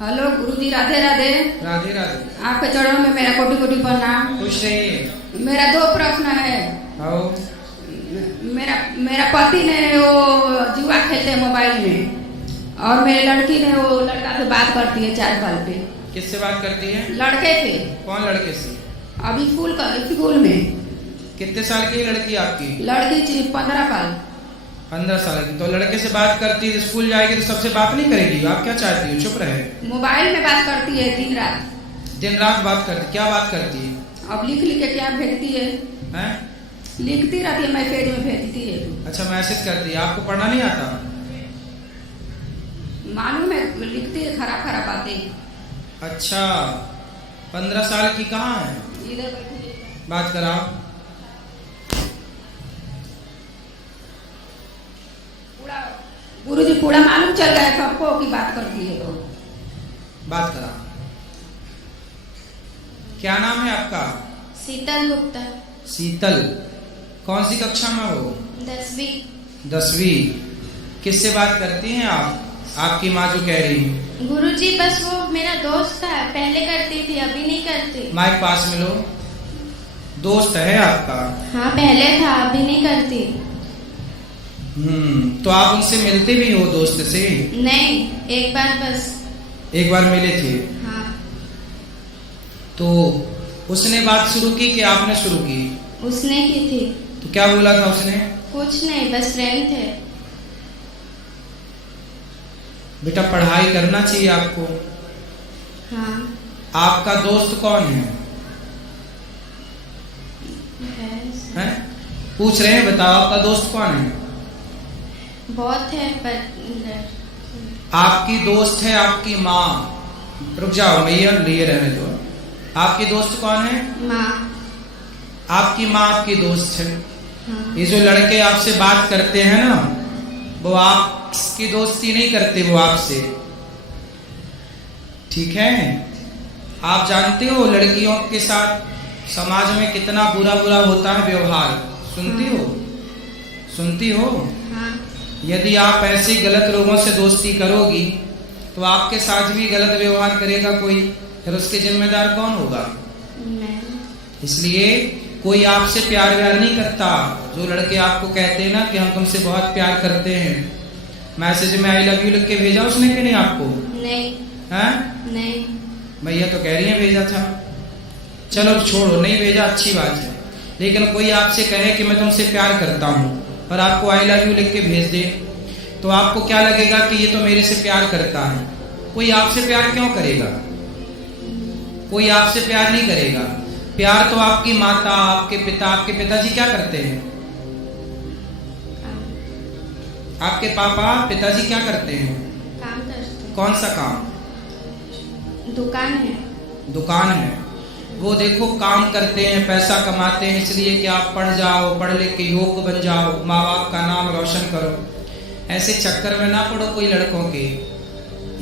Hello गुरुजी, राधे राधे। राधे राधे। आपके चरणों में मेरा कोटि कोटि प्रणाम। खुश रहिए। मेरा 2 प्रश्न है। आओ। मेरा पति ने वो जुआ खेलते हैं मोबाइल में, और मेरी लड़की ने वो लड़का से बात करती है चाय कॉल पे। किससे बात करती है? लड़के से। कौन लड़के से? अभी स्कूल में। कितने साल की लड़की आपकी? लड़की 15 साल। 15 साल की। तो लड़के से बात करती है, स्कूल जाएगी तो सबसे बात नहीं करेगी? आप क्या चाहती हो? चुप रहे। मोबाइल में बात करती है दिन रात। दिन रात बात करती? क्या बात करती है? अब लिख लिख के क्या भेजती है? हैं? लिखती रहती है, मैसेज में भेजती है। अच्छा, मैसेज करती है। आपको पढ़ना नहीं आता? मालूम है, लिखती है खराब खराब बातें। अच्छा, 15 साल की कहाँ है? इधर बैठी है। बात कराओ। गुरुजी पूरा मालूम चल गया सबको की बात करती है तो। बात करा। क्या नाम है आपका? शीतल गुप्ता। शीतल। कौन सी कक्षा में हो? 10वीं। 10वीं। किससे बात करती हैं आप? आपकी माँ जो कह रही है। गुरुजी बस वो मेरा दोस्त था, पहले करती थी, अभी नहीं करती। माइक पास में लो। दोस्त है आपका? हाँ पहले था, अभी नहीं करती। तो आप उनसे मिलते भी हो दोस्त से? नहीं, एक बार बस। एक बार मिले थे? हाँ। तो उसने बात शुरू की कि आपने शुरू की? उसने की थी। तो क्या बोला था उसने? कुछ नहीं, बस फ्रेंड थे। बेटा पढ़ाई करना चाहिए आपको। हाँ। आपका दोस्त कौन है? हैं? पूछ रहे हैं, बताओ आपका दोस्त कौन है? बहुत है पर आपकी दोस्त है आपकी माँ। रुक जाओ, मैं लिए रहने दो। आपकी दोस्त कौन है? माँ। आपकी माँ आपकी दोस्त है। हाँ। ये जो लड़के आपसे बात करते हैं ना, वो आपकी दोस्ती नहीं करते, वो आपसे। ठीक है? आप जानते हो लड़कियों के साथ समाज में कितना बुरा बुरा होता है व्यवहार। सुनती हो? सुनती हो? हाँ। यदि आप ऐसे गलत लोगों से दोस्ती करोगी तो आपके साथ भी गलत व्यवहार करेगा कोई, फिर उसके जिम्मेदार कौन होगा? मैं। इसलिए कोई आपसे प्यार व्यार नहीं करता। जो लड़के आपको कहते हैं ना कि हम तुमसे बहुत प्यार करते हैं, मैसेज में आई लव यू लिख के भेजा उसने कि नहीं आपको? नहीं। हैं? नहीं। भैया तो कह रही है भेजा था। चलो छोड़ो, नहीं भेजा अच्छी बात है। लेकिन कोई आपसे कहे कि मैं तुमसे प्यार करता हूँ और आपको आई लव यू लिख के भेज दे, तो आपको क्या लगेगा कि ये तो मेरे से प्यार करता है। कोई आपसे प्यार क्यों करेगा? कोई आपसे प्यार नहीं करेगा। प्यार तो आपकी माता, आपके पिता, आपके पिताजी क्या करते हैं? आपके पापा पिताजी क्या करते हैं? काम करते। कौन सा काम? दुकान है। दुकान है। वो देखो काम करते हैं, पैसा कमाते हैं इसलिए कि आप पढ़ जाओ, पढ़ लिख के योग्य बन जाओ, माँ बाप का नाम रोशन करो। ऐसे चक्कर में ना पड़ो कोई लड़कों के।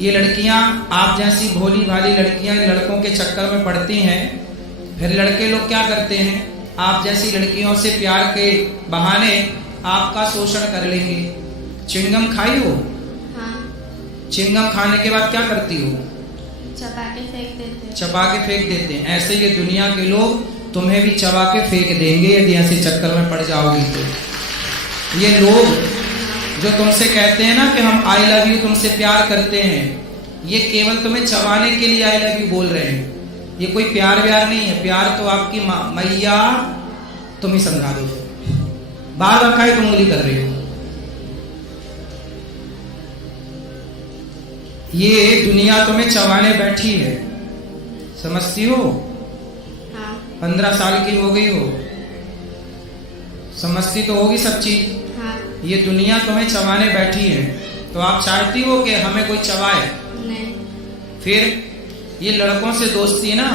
ये लड़कियां, आप जैसी भोली भाली लड़कियां लड़कों के चक्कर में पड़ती हैं। फिर लड़के लोग क्या करते हैं, आप जैसी लड़कियों से प्यार के बहाने आपका शोषण कर लेंगे। च्युइंगम खाई हो? हाँ। च्युइंगम खाने के बाद क्या करती हो? चबा के फेंक देते। चबा के फेंक देते हैं। ऐसे ये दुनिया के लोग तुम्हें भी चबा के फेंक देंगे यदि ऐसे चक्कर में पड़ जाओगी तो। ये लोग जो तुमसे कहते हैं ना कि हम आई लव यू तुमसे प्यार करते हैं, ये केवल तुम्हें चबाने के लिए आई लव यू बोल रहे हैं। ये कोई प्यार व्यार नहीं है। प्यार तो आपकी माँ, मैया तुम ही समझा दो। बार बार खाई तुम उंगली कर रही हो। ये दुनिया तुम्हें चबाने बैठी है, समझती हो? हाँ। 15 साल की हो गई हो, समझती तो होगी सब चीज। हाँ। ये दुनिया तुम्हें चबाने बैठी है, तो आप चाहती हो कि हमें कोई चबाए? नहीं। फिर ये लड़कों से दोस्ती ना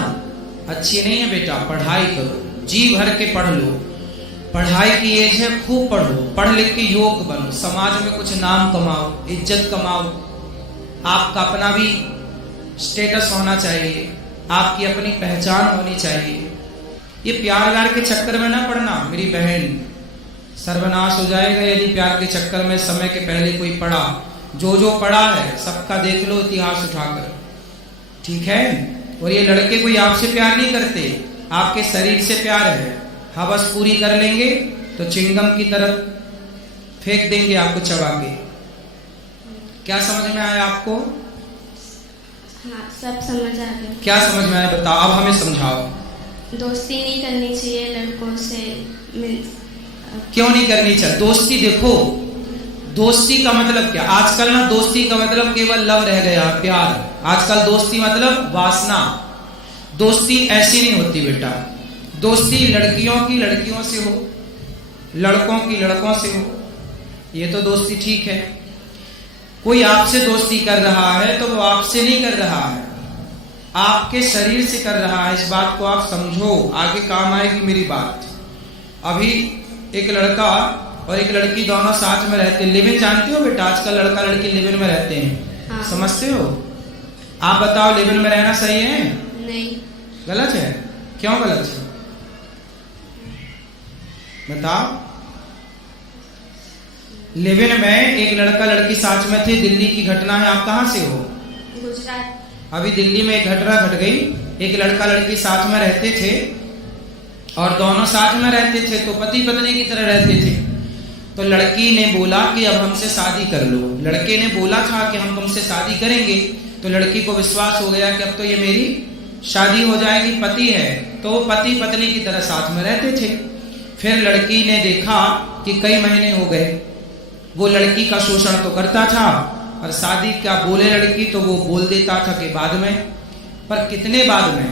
अच्छी नहीं है बेटा। पढ़ाई करो, जी भर के पढ़ लो। पढ़ाई की एज है, खूब पढ़ो, पढ़ लिख के योग्य बनो, समाज में कुछ नाम कमाओ, इज्जत कमाओ। आपका अपना भी स्टेटस होना चाहिए, आपकी अपनी पहचान होनी चाहिए। ये प्यार व्यार के चक्कर में ना पड़ना मेरी बहन, सर्वनाश हो जाएगा यदि प्यार के चक्कर में समय के पहले कोई पड़ा। जो पड़ा है सबका देख लो इतिहास उठाकर। ठीक है। और ये लड़के कोई आपसे प्यार नहीं करते, आपके शरीर से प्यार है। हवस पूरी कर लेंगे तो चिंगम की तरफ फेंक देंगे आपको चबा के। क्या समझ में आया आपको? हाँ, सब समझ आ गया। क्या समझ में आया बताओ, अब हमें समझाओ। दोस्ती नहीं करनी चाहिए लड़कों से। क्यों नहीं करनी चाहिए दोस्ती? देखो, दोस्ती का मतलब क्या? आजकल ना दोस्ती का मतलब केवल लव रह गया, प्यार। आजकल दोस्ती मतलब वासना। दोस्ती ऐसी नहीं होती बेटा। दोस्ती लड़कियों की लड़कियों से हो, लड़कों की लड़कों से हो, ये तो दोस्ती ठीक है। कोई आपसे दोस्ती कर रहा है तो वो आपसे नहीं कर रहा है, आपके शरीर से कर रहा है। इस बात को आप समझो, आगे काम आएगी मेरी बात। अभी एक लड़का और एक लड़की दोनों साथ में रहते हैं। लिव इन जानते हो बेटा? आजकल लड़का लड़की लिव इन में रहते हैं। हाँ। समझते हो? आप बताओ, लिव इन में रहना सही है? नहीं। गलत है? क्यों गलत है बताओ। लिव इन में एक लड़का लड़की साथ में थे। दिल्ली की घटना है। आप कहां से हो? गुजरात। अभी दिल्ली में एक घटना घट गई। एक लड़का लड़की साथ में रहते थे और दोनों साथ में रहते थे तो पति पत्नी की तरह रहते थे। तो लड़की ने बोला कि अब हमसे शादी कर लो। लड़के ने बोला था कि हम तुमसे शादी करेंगे। तो लड़की को विश्वास हो गया कि अब तो ये मेरी शादी हो जाएगी, पति है। तो वो पति पत्नी की तरह साथ में रहते थे। फिर लड़की ने देखा कि कई महीने हो गए, वो लड़की का शोषण तो करता था और शादी का बोले लड़की तो वो बोल देता था कि बाद में। पर कितने बाद में?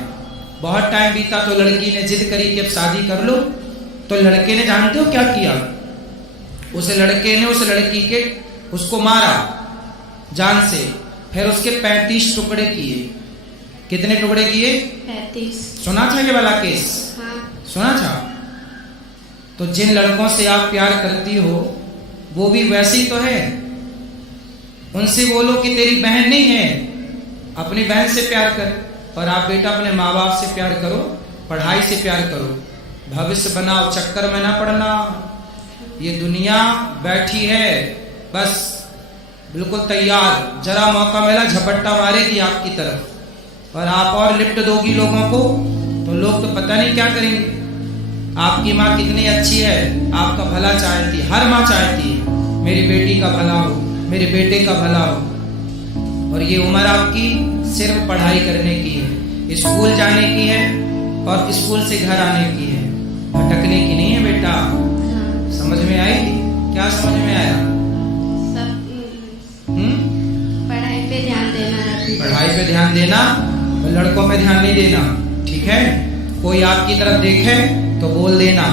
बहुत टाइम बीता तो लड़की ने जिद करी कि अब शादी कर लो। तो लड़के ने जानते हो क्या किया? उस लड़के ने उस लड़की के उसको मारा जान से। फिर उसके 35 टुकड़े किए। कितने टुकड़े किए? 35। सुना था ये वाला केस? हाँ। सुना था। तो जिन लड़कों से आप प्यार करती हो वो भी वैसे ही तो है। उनसे बोलो कि तेरी बहन नहीं है, अपनी बहन से प्यार कर। और आप बेटा अपने माँ बाप से प्यार करो, पढ़ाई से प्यार करो, भविष्य बनाओ, चक्कर में ना पड़ना। ये दुनिया बैठी है बस बिल्कुल तैयार, जरा मौका मिला झपट्टा मारेगी आपकी तरफ। और आप और लिफ्ट दोगी लोगों को तो लोग तो पता नहीं क्या करेंगे। आपकी माँ कितनी अच्छी है, आपका भला चाहती है। हर माँ चाहती है मेरी बेटी का भला हो, मेरे बेटे का भला हो। और ये उम्र आपकी सिर्फ पढ़ाई करने की है, स्कूल जाने की है और स्कूल से घर आने की है, भटकने की नहीं है बेटा। हाँ। समझ में आई? क्या समझ में आया? सब पढ़ाई पे ध्यान देना है। पढ़ाई पे ध्यान देना, लड़कों पे ध्यान नहीं देना, ठीक है? कोई आपकी तरफ देखे तो बोल देना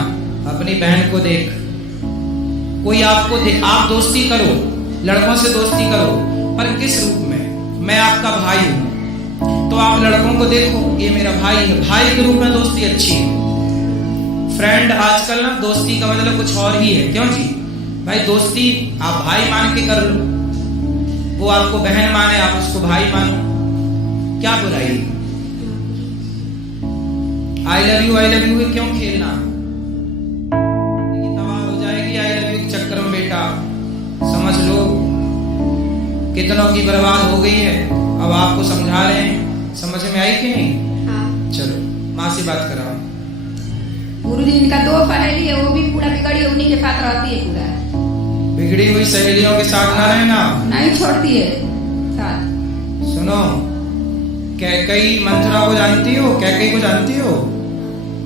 अपनी बहन को देख। कोई आपको आप दोस्ती करो, लड़कों से दोस्ती करो, पर किस रूप में? मैं आपका भाई हूं तो आप लड़कों को देखो ये मेरा भाई है, भाई के रूप में दोस्ती अच्छी है। फ्रेंड आजकल ना दोस्ती का मतलब कुछ और ही है। क्यों जी? भाई दोस्ती आप भाई मान के कर लो, वो आपको बहन माने आप उसको भाई मानो, क्या बुराई? आई लव यू क्यों खेलना? तबाह हो जाएगी आई लव यू के चक्कर में बेटा। समझ लो कितनों की बर्बाद हो गई है। अब आपको समझा रहे हैं, समझ में आई कि नहीं? हाँ। चलो माँ से बात कराओ। गुरुजी इनका 2 सहेली है, वो भी पूरा बिगड़ी उन्हीं के साथ रहती है। पूरा बिगड़ी हुई सहेलियों के साथ ना रहना, नहीं छोड़ती है साथ। सुनो, कैकई मंथरा को जानती हो? कैकई को जानती हो?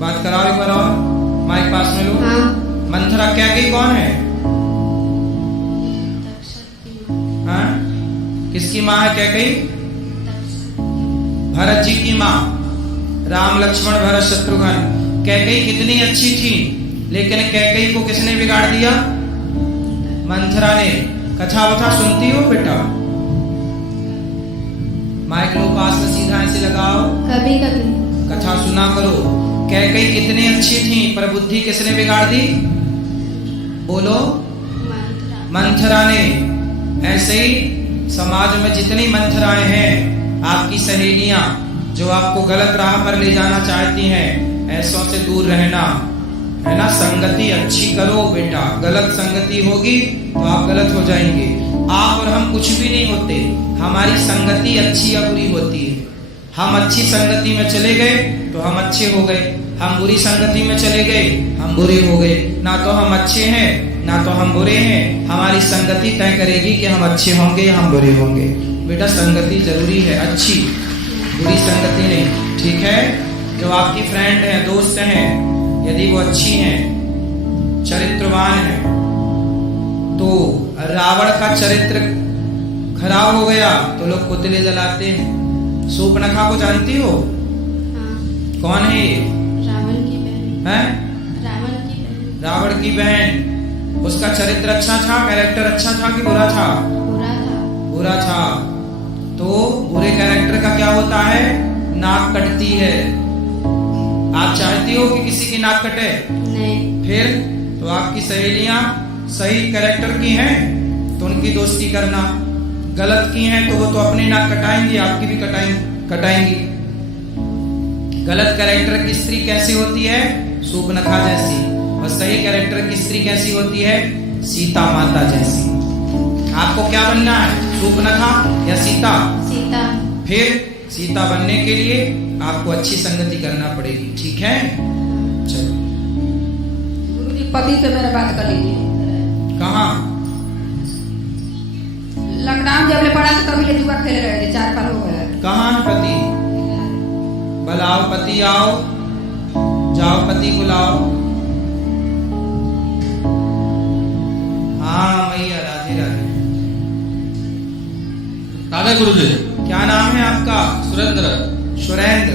बात कराओ एक बार और, माइक पास में लो। हाँ। मंथरा कैकई कौन है? हाँ? किसकी माँ है कैकई? भरत जी की माँ, राम लक्ष्मण भरत शत्रुघ्न। कैकई कितनी अच्छी थी, लेकिन कैकई को किसने बिगाड़ दिया? मंथरा ने। कथा वथा सुनती हो बेटा? माइक लो पास में, सीधा ऐसे लगाओ। कभी कभी कथा सुना करो। कैकई कितनी अच्छी थी पर बुद्धि किसने बिगाड़ दी? बोलो। मंथरा ने। ऐसे ही समाज में जितनी मंथराएं हैं, आपकी सहेलियां जो आपको गलत राह पर ले जाना चाहती हैं, ऐसों से दूर रहना, है ना? संगति अच्छी करो बेटा, गलत संगति होगी तो आप गलत हो जाएंगे। आप और हम कुछ भी नहीं होते, हमारी संगति अच्छी या बुरी होती है। हम अच्छी संगति में चले गए तो हम अच्छे हो गए, हम बुरी संगति में चले गए हम बुरे हो गए। ना तो हम अच्छे हैं ना तो हम बुरे हैं, हमारी संगति तय करेगी कि हम अच्छे होंगे या हम बुरे होंगे। बेटा संगति जरूरी है, अच्छी, बुरी संगति नहीं, ठीक है। जो आपकी फ्रेंड है, दोस्त हैं, यदि वो अच्छी हैं, चरित्रवान है, तो रावण का चरित्र खराब हो गया तो लोग पुतले जलाते हैं। शूर्पणखा को जानती हो? हाँ। कौन है ये? रावण की बहन। हैं? रावण की बहन। रावण की बहन। उसका चरित्र अच्छा था, कैरेक्टर अच्छा था कि बुरा था? बुरा था। बुरा था। तो बुरे कैरेक्टर का क्या होता है? नाक कटती है। आप चाहती हो कि किसी की नाक कटे? नहीं। फिर तो आपकी सहेलियां सही कैरेक्टर की हैं तो उनकी दोस्ती करना, गलत की हैं तो वो तो अपनी नाक कटाएंगी, आपकी भी कटाएंगी। गलत कैरेक्टर की स्त्री कैसी होती है? शूर्पणखा जैसी। और सही कैरेक्टर की स्त्री कैसी होती है? सीता माता जैसी। आपको क्या बनना है, शूर्पणखा या सीता? सीता। फिर सीता बनने के लिए आपको अच्छी संगति करना पड़ेगी, ठीक है। चलो गुरुजी पति से मेरा बात कर लीजिए। कहाँ? लॉकडाउन जब ले पड़ा तो कभी ले जुआ खेल रहे थे, 4 साल हो गए। कहाँ है पति? बुलाओ पति, आओ, जाओ पति बुलाओ। हाँ मैया, राधे राधे। राधा गुरु जी। क्या नाम है आपका? सुरेंद्र। सुरेंद्र।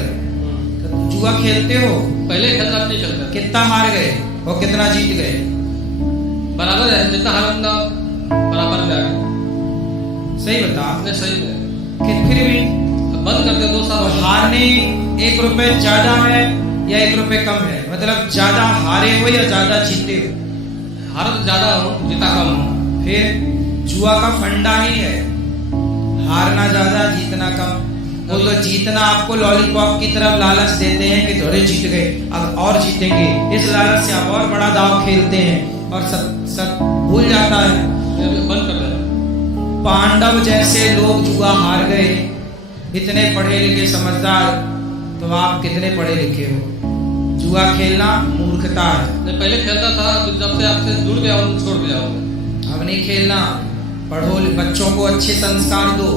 तो जुआ खेलते हो? पहले खेलता, नहीं खेलता। कितना हार गए और कितना जीत गए? बराबर है, जितना हारेंगे बराबर में आएगा। सही बता। नहीं सही है। कि फिर भी बंद कर दे 2 साल। तो हारने 1 रुपए ज्यादा है या 1 रुपए कम है? मतलब ज्यादा हारे हो या ज्यादा जीते हो? हार ज्यादा हो, जीता कम हो। फिर जुआ का फंडा ही है, हारना ज्यादा जीतना कम। वो तो जीतना आपको लॉलीपॉप की तरफ लालच देते हैं कि थोड़े जीत गए अब और जीतेंगे, इस लालच से आप और बड़ा दाव खेलते हैं और सब भूल जाता है। बंद कर दे। पांडव जैसे लोग जुआ हार गए, इतने पढ़े लिखे समझदार, तो आप कितने पढ़े लिखे हो? जुआ खेलना मूर्खता है। मैं पहले खेलता था, तो जब से आपसे जुड़ गया हूँ छोड़ दिया हूँ। अब नहीं खेलना। पढ़ो, बच्चों को अच्छे संस्कार दो,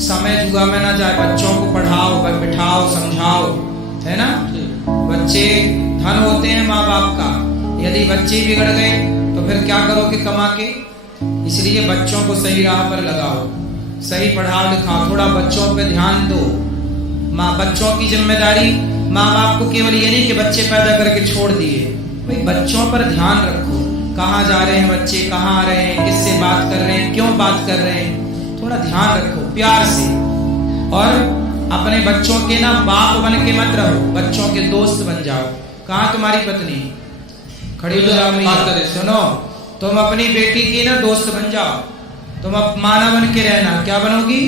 समय जुआ में ना जाए। बच्चों को पढ़ाओ, बिठाओ, समझाओ, है ना। बच्चे धन होते हैं माँ बाप का, यदि बच्चे बिगड़ गए तो फिर क्या करोगे कमा के? इसलिए बच्चों को सही राह पर लगाओ, सही पढ़ाओ लिखाओ, थोड़ा बच्चों पे ध्यान दो। बच्चों की जिम्मेदारी माँ बाप को केवल ये नहीं कि बच्चे पैदा करके छोड़ दिए, भाई बच्चों पर ध्यान रखो। कहाँ जा रहे हैं बच्चे, कहाँ आ रहे हैं, किससे बात कर रहे हैं, क्यों बात कर रहे हैं, थोड़ा ध्यान रखो प्यार से। और अपने बच्चों के ना बाप बन के मत रहो, बच्चों के दोस्त बन जाओ। कहाँ तुम्हारी पत्नी? खड़ी हो जाओ मैया, सुनो, तुम अपनी बेटी की ना दोस्त बन जाओ। तुम अब माना बन के रहना। क्या बनोगी?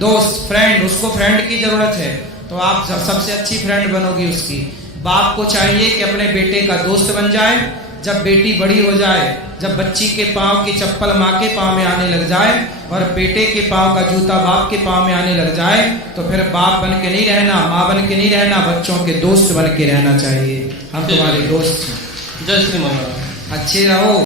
दोस्त, फ्रेंड। उसको फ्रेंड की जरूरत है तो आप सबसे अच्छी फ्रेंड बनोगी उसकी। बाप को चाहिए कि अपने बेटे का दोस्त बन जाए। जब बेटी बड़ी हो जाए, जब बच्ची के पाँव की चप्पल माँ के पाँव में आने लग जाए और बेटे के पाँव का जूता बाप के पाँव में आने लग जाए, तो फिर बाप बन के नहीं रहना, माँ बन के नहीं रहना, बच्चों के दोस्त बन के रहना चाहिए। हम तुम्हारे दोस्त हैं। जय श्री महाराज। अच्छे रहो।